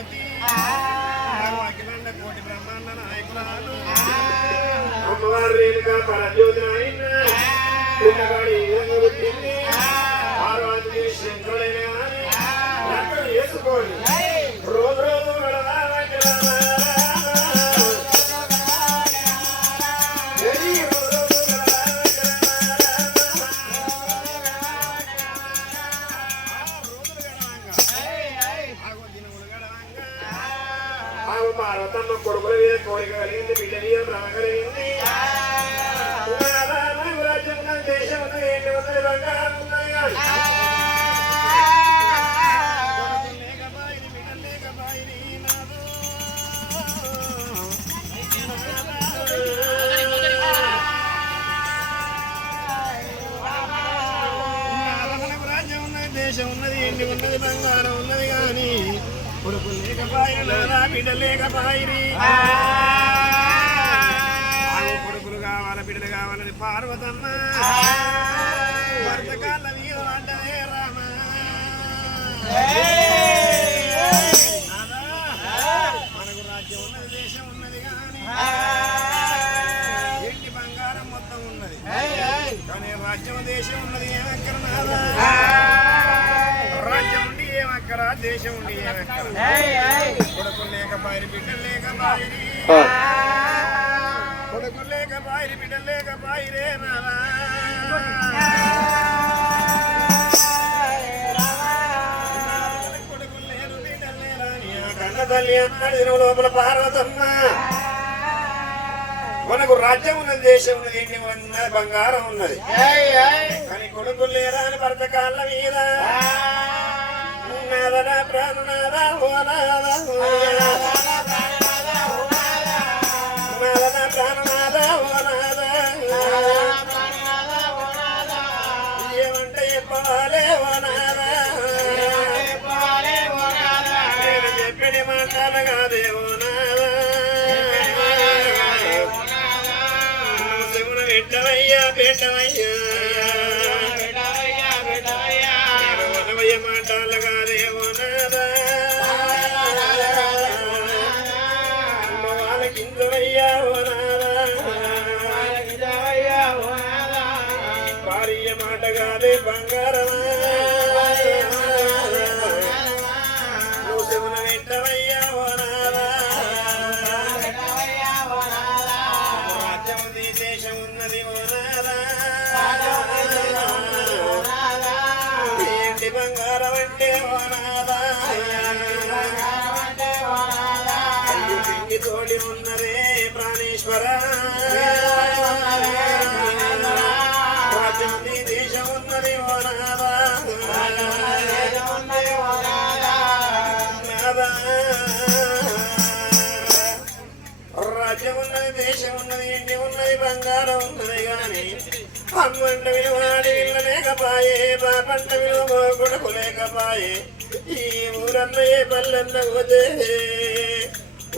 జ్యోతి అఖిలండ కోటి బ్రహ్మాండ నాయకురాలు అమ్మవారు రేణుక పరజ్యోతి నాయన పార్వతి శంకరుడైన వేసుకోండి రోజు రోజు పార్వతమ్మ కొడుకుల మీద కోరిక కలిగింది, బిడ్డ మీద భ్రమ కలిగింది. రాజ్యం దేశం ఏంటి ఉన్నది బంగారం ఉన్నాయి రాజ్యం ఉన్నది దేశం ఉన్నది ఎండి ఉన్నది బంగారం ఉన్నది కానీ కొడుకు లేకపాయిరి బిడ్డ లేకపాయిరి కొడుకులు కావాలి బిడ్డలు కావాలని పార్వతమ్మ వర్తకాల మీద అంటనే రామ మనకు రాజ్యం ఉన్నది దేశం ఉన్నది కానీ ఏంటి బంగారం మొత్తం ఉన్నది కానీ రాజ్యం దేశం ఉన్నది ఏమక్కర నాదా రాజ్యం ఉండి ఏమక్కర దేశం ఉండి ఏమక్కర కొడుకులు లేకపాయిరి బిడ్డలు లేకపాయిరి కొడుకు లేకపాయిరి బిడ్డలు లేకపాయిరే నాదా కొడుకులు లేరు బిడ్డలు లేరని కన్న తల్లి అన్నాడు లోపల పార్వతమ్మ మనకు రాజ్యం ఉన్నది దేశం ఉన్నది ఎండి ఉన్నది బంగారం ఉన్నది కానీ కొడుకులు లేరా అని భర్త కాళ్ళ మీద నాదన ప్రాణనాద ఓ నాద నాదన ప్రాణనాద ఓ నాద ఏమంటే చెప్పవాలే ఓ నాద నేను చెప్పిన మాటలు కాదే ఓ నాద శివుడు పెట్టవయ్యా పెట్టవయ్యా మాటలు కాదేమో నాదా వాళ్ళకిందవయ్యా ఓ నాదా భార్య మాట కాదే బంగారమా నువ్వు శివున వెంటవయ్యా ఓ నాదా రాజ్యము దేశం ఉన్నది ఓ నాదా బంగారం అంటే పిండి తోడి ఉన్నదే ప్రాణేశ్వర రాజ్యం దేశం ఉన్నది రాజ్యం ఉన్నది దేశం ఉన్నది ఎండి ఉన్నది బంగారం ఉన్నది కానీ అమ్మంట విలువాడి లేకపాయే బాపంట విలువ కొడుకు లేకపాయే ఈ ఊరన్న ఏ పల్లెన్న పోతే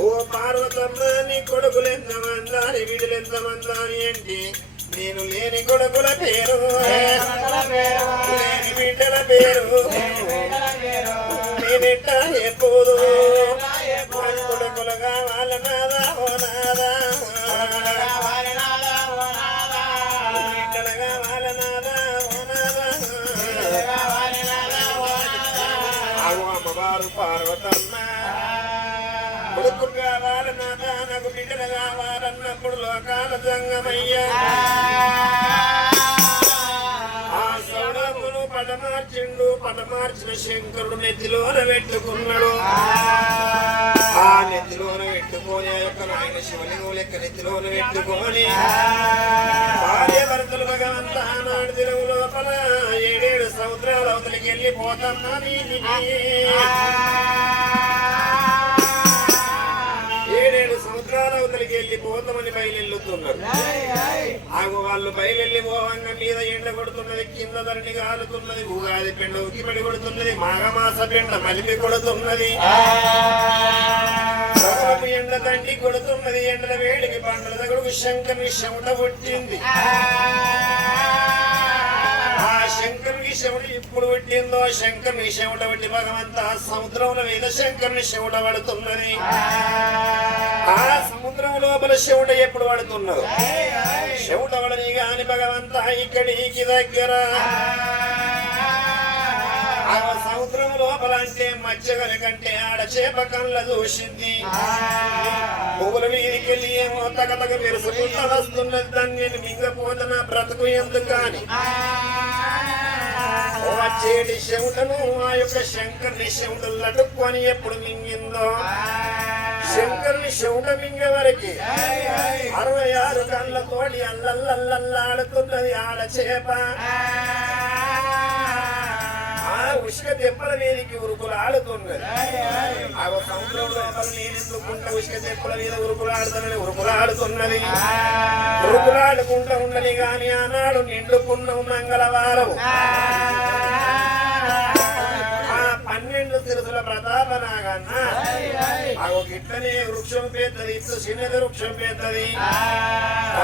ఓ పార్వతమ్మ నీ కొడుకులు ఎంతమందాని వీడులు ఎంతమందాని ఏంటి నేను లేని కొడుకుల పేరు లేని బిడ్డల పేరు నేనెట్ట ఎప్పుడు కొడుకులు కావాలన్నాదా ఓ నాదా అమ్మవారు పార్వతమ్మ కొడుకులు కావాలన్నాదా నాకు బిడ్డలు కావాలన్నప్పుడు లోకాల జంగమయ్యా ఆ సౌడమును పటమార్చిండు పటమార్చిన శంకరుడు నెత్తిలోన పెట్టుకున్నాడు ఆ నెత్తిలోన పెట్టుకొని యొక్క నాయన శివలింగం లెక్క నెత్తిలోన పెట్టుకొని భార్య భర్తలు భగవంతా నాడు తెలుగు లోపల 7 సముద్రాల అవతలికి వెళ్ళిపోతున్నా 7 సముద్రాల అవతలికి వెళ్ళిపోతామని బయలుతున్నారు వాళ్ళు బయలుల్లి పోవంగా మీద ఎండ కొడుతున్నది కింద ధరణి కాలుతున్నది ఉగాది పెండ ఉక్కిపడి కొడుతున్నది మాఘమాస పెండ మలిపి కొడుతున్నది ఎండ తండ్రి కొడుతున్నది ఎండల వేడికి పంటల దగ్గరకు శంకరి చెమట పుట్టింది ఆ శంకరుని శివుడు ఇప్పుడు పుట్టిందో శంకరుని శివుడు పుట్టి భగవంత సముద్రంలో మీద శంకరుని శివుడు పడుతున్నది ఆ సముద్రం లోపల శివుడు ఎప్పుడు పడుతున్నది శివుడు పడని గాని భగవంత ఇక్కడికి దగ్గర సముద్రం లోపల అంటే మత్స్యగల కంటే ఆడ చేప కళ్ళ చూసింది పువ్వుల మీదికెళ్ళి ఏమో తగతగ మెరుసుకుంటూ వస్తున్నది దాన్ని నేను మింగపోతున్నా బ్రతుకు ఎందుకని వచ్చేటి శివుడను ఆ యొక్క శంకరుని శివుడు లటుక్కొని ఎప్పుడు మింగిందో శంకరుని శివుడ మింగ వరకు 66 కళ్ళతోటి అల్లల్లల్లాడుతున్నది ఆడ చేప ఉష్క తెప్పల మీదకి ఉరుకులు ఆడుతున్నది ఆ సముద్రం లోపల నేనెందుకుంటా ఉష్క తెప్పల మీద ఉరుకులు ఆడుతానని ఉరుకులు ఆడుతున్నది ఉరుకులాడుకుంటూ ఉండని గాని ఆనాడు నిండుకున్న మంగళవారం ఆ 12 తిరుసుల ప్రతాప నాగన్న గిట్లనే వృక్షం పెద్దది చిన్నది వృక్షం పెద్దది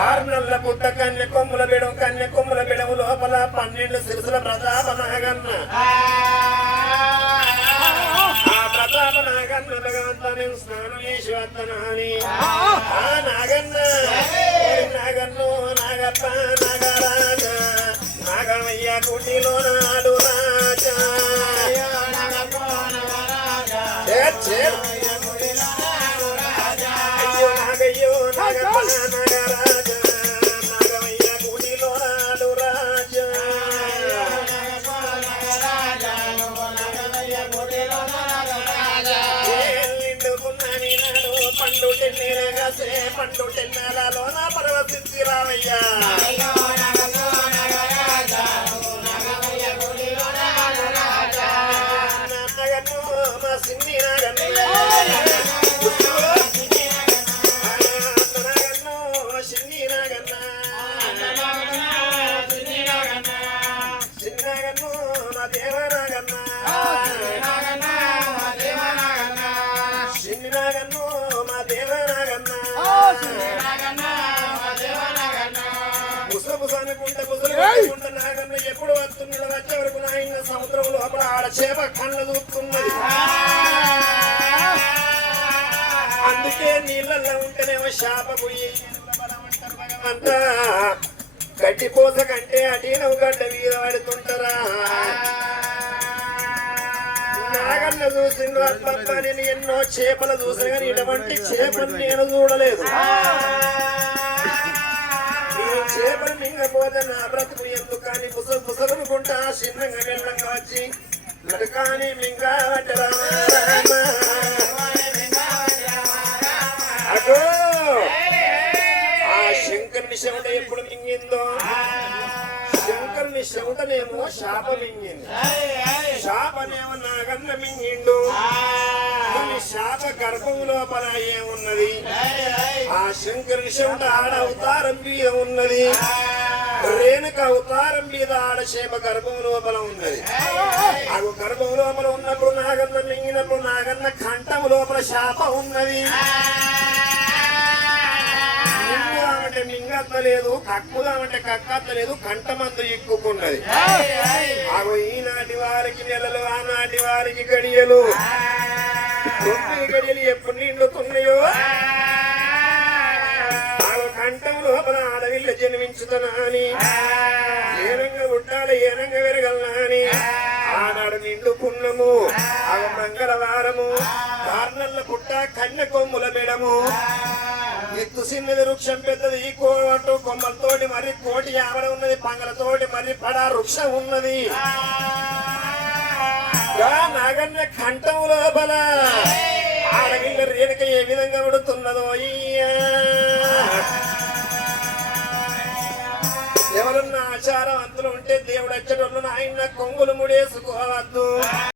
6 నెలల పుట్ట కన్యకొమ్మల బిడము లోపల 12 తిరుసుల ప్రతాప నాగన్న ఆ ప్రతాప నాగన్న భగవంతా నేను స్నానం చేసి వద్దనాని ఆ నాగన్న నాగన్ను నాగప్ప నాగరాజ నాగమయ్య కుటిలో నాడు రాజా అయ్యో నాగప్ప నాగరాజ నాగమయ్య కుటిలో నాడు రాజా పండు టెన్నీరగాసే పండు టెన్నెలలో నా పర్వతించి రావయ్యా నాగన్ను మా సిన్ని నాగన్ను సిన్ని నాగన్న సిన్నాగన్ను మా దేవ నాగన్న సిన్ని నాగన్ను ముసలుకుంటే నాగన్న ఎప్పుడు వస్తున్నాడు వచ్చే వరకు నాయన సముద్రం లోపల ఆడ చేప కళ్ళ చూస్తున్నది అందుకే నీళ్ళల్లో ఉంటేనేమో శాప పోయి భగవంతా గడ్డిపోస కంటే అటీనవు గడ్డ మీద పడుతుంటారా నాగన్న చూసిండు అట్లప్ప నేను ఎన్నో చేపలు చూసా కానీ ఇటువంటి చేపలు నేను చూడలేదు చేపలు మింగపోతే నా బ్రతుకు ఎందుకు కానీ పుసలుకుంటా చిన్నగా వెళ్ళంగా వచ్చి నడుకాని మింగా అటో ఆ శంకరుని శివుడ ఎప్పుడు మింగిందో శంకరుని శివుడనేమో శాప మింగింది శాపనేమో నాగన్న మింగిండు శాప గర్భం లోపల ఏమున్నది ఆ శంకరుని శివుడ ఆడ అవతారం మీద ఉన్నది రేణుక అవతారం మీద ఆడ చేప గర్భం లోపల ఉన్నది ఆ గర్భం లోపల ఉన్నప్పుడు నాగన్న మింగినప్పుడు నాగన్న కంఠం లోపల శాప ఉన్నది మింగుదామంటే మింగత్తలేదు కక్కుదామంటే కక్కత్తలేదు కంఠమందు ఎక్కుకున్నది అగో ఈనాటి వారికి నెలలు ఆనాటి వారికి గడియలు 9 గడియలు ఎప్పుడు నిండుతున్నాయో కంఠం లోపల ఆడవిల్ల జన్మించుతున్నా అని ఏనంగా పుట్టాలి ఏనంగా పెరగలనా అని ఆనాడు నిండు పుణ్యము ఆ మంగళవారము 6 నెలల పుట్ట కన్నె కొమ్ముల మెడము ఎత్తు చిన్నది వృక్షం పెద్దది ఈ కోటు కొమ్మలతోటి మరి కోటి ఆవడ ఉన్నది పంగలతోటి మరి పడా వృక్షం ఉన్నది నాగన్న కంఠం లోపల ఆడవిల్ల రేణుక ఏ విధంగా ఉడుతున్నదో ఎవరన్నా ఆచారం అందులో ఉంటే దేవుడు వచ్చేటోళ్ళు ఆయన కొంగులు ముడేసుకోవద్దు.